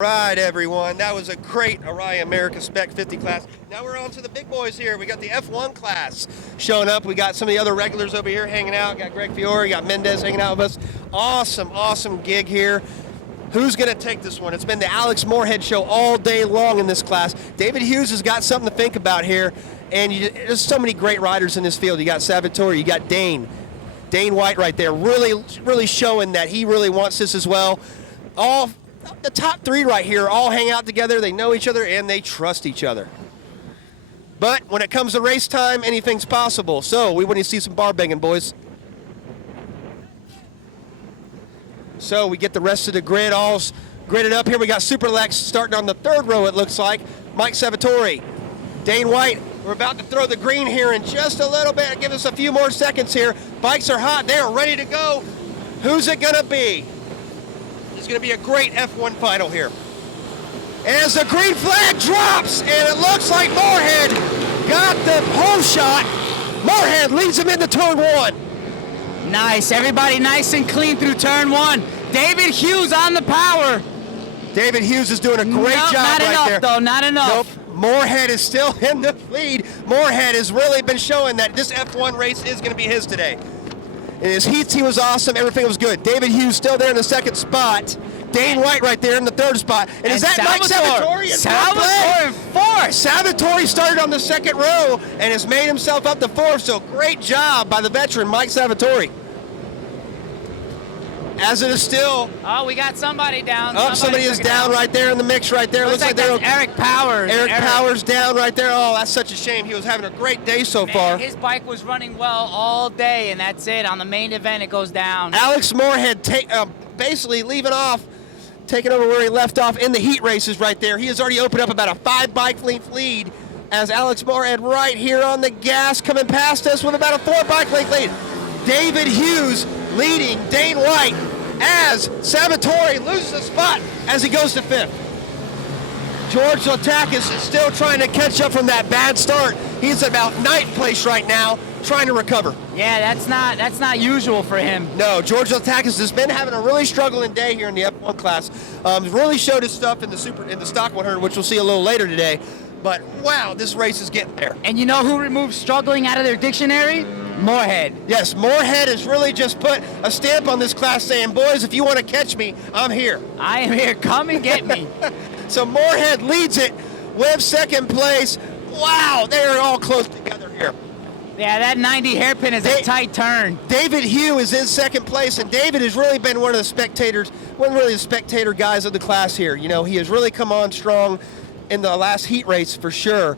Right, everyone. That was a great Araya America Spec 50 class. Now we're on to the big boys here. We got the F1 class showing up. We got some of the other regulars over here hanging out. Got Greg Fiore, got Mendez hanging out with us. Awesome gig here. Who's going to take this one? It's been the Alex Moorhead show all day long in this class. David Hughes has got something to think about here. And there's so many great riders in this field. You got Salvatore, you got Dane White right there, really showing that he really wants this as well. All the top three right here all hang out together. They know each other and they trust each other. But when it comes to race time, anything's possible. So we want to see some bar banging, boys. So we get the rest of the grid all gridded up here. We got Super Lex starting on the third row, it looks like. Mike Salvatore, Dane White. We're about to throw the green here in just a little bit. Give us a few more seconds here. Bikes are hot. They are ready to go. Who's it going to be? It's going to be a great F1 final here. As the green flag drops, and it looks like Moorhead got the hole shot. Moorhead leads him into turn one. Nice, everybody nice and clean through turn one. David Hughes on the power. David Hughes is doing a great job not right enough, there. Though, not enough. Nope. Moorhead is still in the lead. Moorhead has really been showing that this F1 race is going to be his today. In his heats, he was awesome. Everything was good. David Hughes still there in the second spot. Dane White right there in the third spot. And is that Mike Salvatore? Salvatore in fourth. Salvatore started on the second row and has made himself up to fourth. So great job by the veteran, Mike Salvatore. As it is still. Oh, we got somebody down. Oh, somebody is down right there in the mix right there. Looks like they're Eric Powers. Eric Powers down right there. Oh, that's such a shame. He was having a great day so far. His bike was running well all day, and that's it. On the main event, it goes down. Alex Moorhead basically leaving off, taking over where he left off in the heat races right there. He has already opened up about a 5-bike length lead as Alex Moorhead right here on the gas coming past us with about a 4-bike length lead. David Hughes leading Dane White as Salvatore loses a spot as he goes to fifth. George Latakis is still trying to catch up from that bad start. He's about ninth place right now, trying to recover. Yeah, that's not usual for him. No, George Latakis has been having a really struggling day here in the F1 class. Really showed his stuff in the stock 100, which we'll see a little later today. But wow, this race is getting there. And you know who removed struggling out of their dictionary? Moorhead. Yes, Moorhead has really just put a stamp on this class saying, boys, if you want to catch me, I'm here. I am here. Come and get me. So Moorhead leads it with second place. Wow, they are all close together here. Yeah, that 90 hairpin is a tight turn. David Hugh is in second place, and David has really been one of the spectator guys of the class here. You know, he has really come on strong in the last heat race for sure.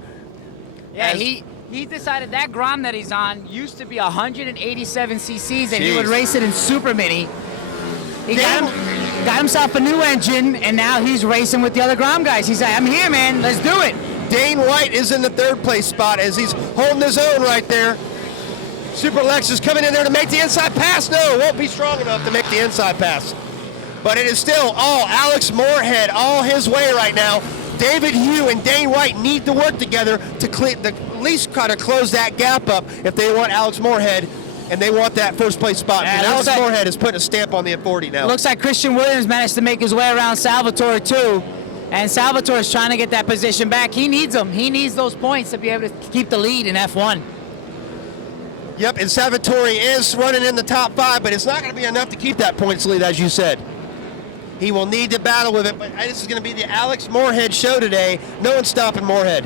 Yeah, he decided that Grom that he's on used to be 187 cc's, and he would race it in Super Mini. He got himself a new engine, and now he's racing with the other Grom guys. He's like, I'm here, man. Let's do it. Dane White is in the third place spot as he's holding his own right there. Super Lex is coming in there to make the inside pass. No, won't be strong enough to make the inside pass. But it is still all Alex Moorhead, all his way right now. David Hugh and Dane White need to work together to at least try to close that gap up if they want Alex Moorhead and they want that first place spot. And Alex Moorhead is putting a stamp on the F40 now. Looks like Christian Williams managed to make his way around Salvatore too. And Salvatore's trying to get that position back. He needs them. He needs those points to be able to keep the lead in F1. Yep, and Salvatore is running in the top 5, but it's not going to be enough to keep that points lead, as you said. He will need to battle with it, but this is going to be the Alex Moorhead show today. No one's stopping Moorhead.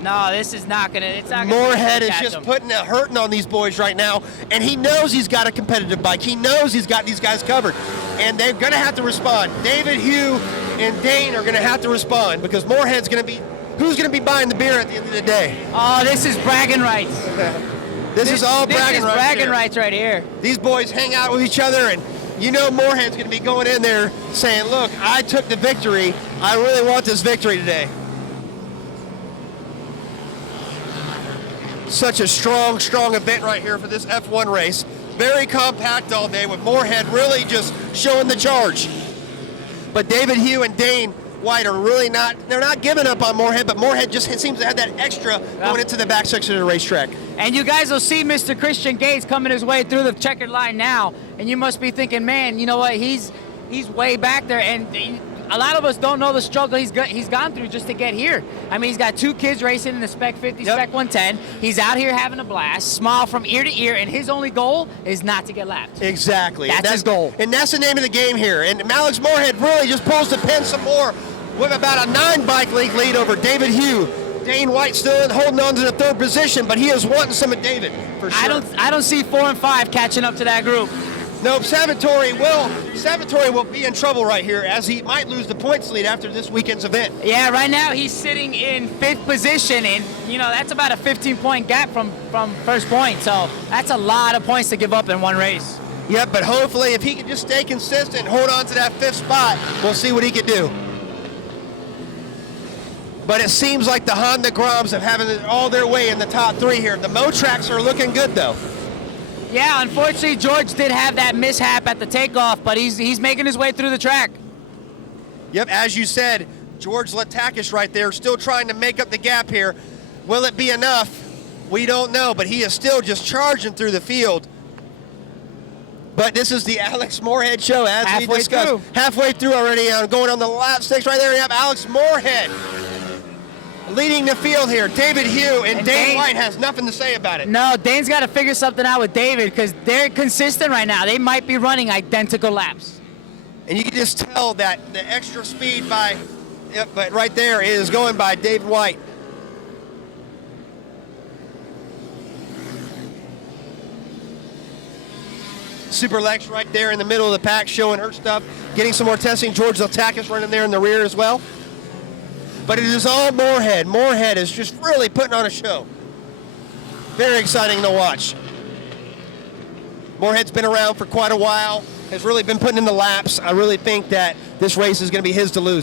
No, this is not going to. It's not. Moorhead is just putting a hurting on these boys right now, and he knows he's got a competitive bike. He knows he's got these guys covered, and they're going to have to respond. David Hugh and Dane are going to have to respond because Moorhead's going to be. Who's going to be buying the beer at the end of the day? Oh, this is bragging rights. This is all bragging rights. Bragging rights right here. These boys hang out with each other, and you know Moorhead's going to be going in there saying, look, I took the victory. I really want this victory today. Such a strong event right here for this F1 race. Very compact all day with Moorhead really just showing the charge. But David Hugh and Dane White are really they're not giving up on Moorhead, but Moorhead just seems to have that extra going into the back section of the racetrack. And you guys will see Mr. Christian Gates coming his way through the checkered line now, and you must be thinking, man, you know what, he's way back there, and a lot of us don't know the struggle he's gone through just to get here. I mean, he's got 2 kids racing in the Spec 50, Spec 110. He's out here having a blast, smile from ear to ear, and his only goal is not to get lapped. Exactly. That's his goal. And that's the name of the game here. And Alex Moorhead really just pulls the pin some more with about a 9-bike length lead over David Hugh. Dane White still holding on to the 3rd position, but he is wanting some of David for sure. I don't see 4 and 5 catching up to that group. Nope, Salvatore will be in trouble right here as he might lose the points lead after this weekend's event. Yeah, right now he's sitting in 5th position, and that's about a 15-point gap from first point. So that's a lot of points to give up in one race. Yep, but hopefully if he can just stay consistent and hold on to that 5th spot, we'll see what he can do. But it seems like the Honda Groms have having it all their way in the top 3 here. The Motraks are looking good though. Yeah, unfortunately, George did have that mishap at the takeoff, but he's making his way through the track. Yep, as you said, George Latakis right there, still trying to make up the gap here. Will it be enough? We don't know, but he is still just charging through the field. But this is the Alex Moorhead show, as we discussed. Halfway through already, going on the lap 6 right there. You have Alex Moorhead leading the field here. David Hugh and Dane White has nothing to say about it. No, Dane's got to figure something out with David because they're consistent right now. They might be running identical laps. And you can just tell that the extra speed but right there is going by David White. Super Lex right there in the middle of the pack showing her stuff, getting some more testing. George Latakis running there in the rear as well. But it is all Moorhead. Moorhead is just really putting on a show. Very exciting to watch. Moorhead's been around for quite a while, has really been putting in the laps. I really think that this race is going to be his to lose.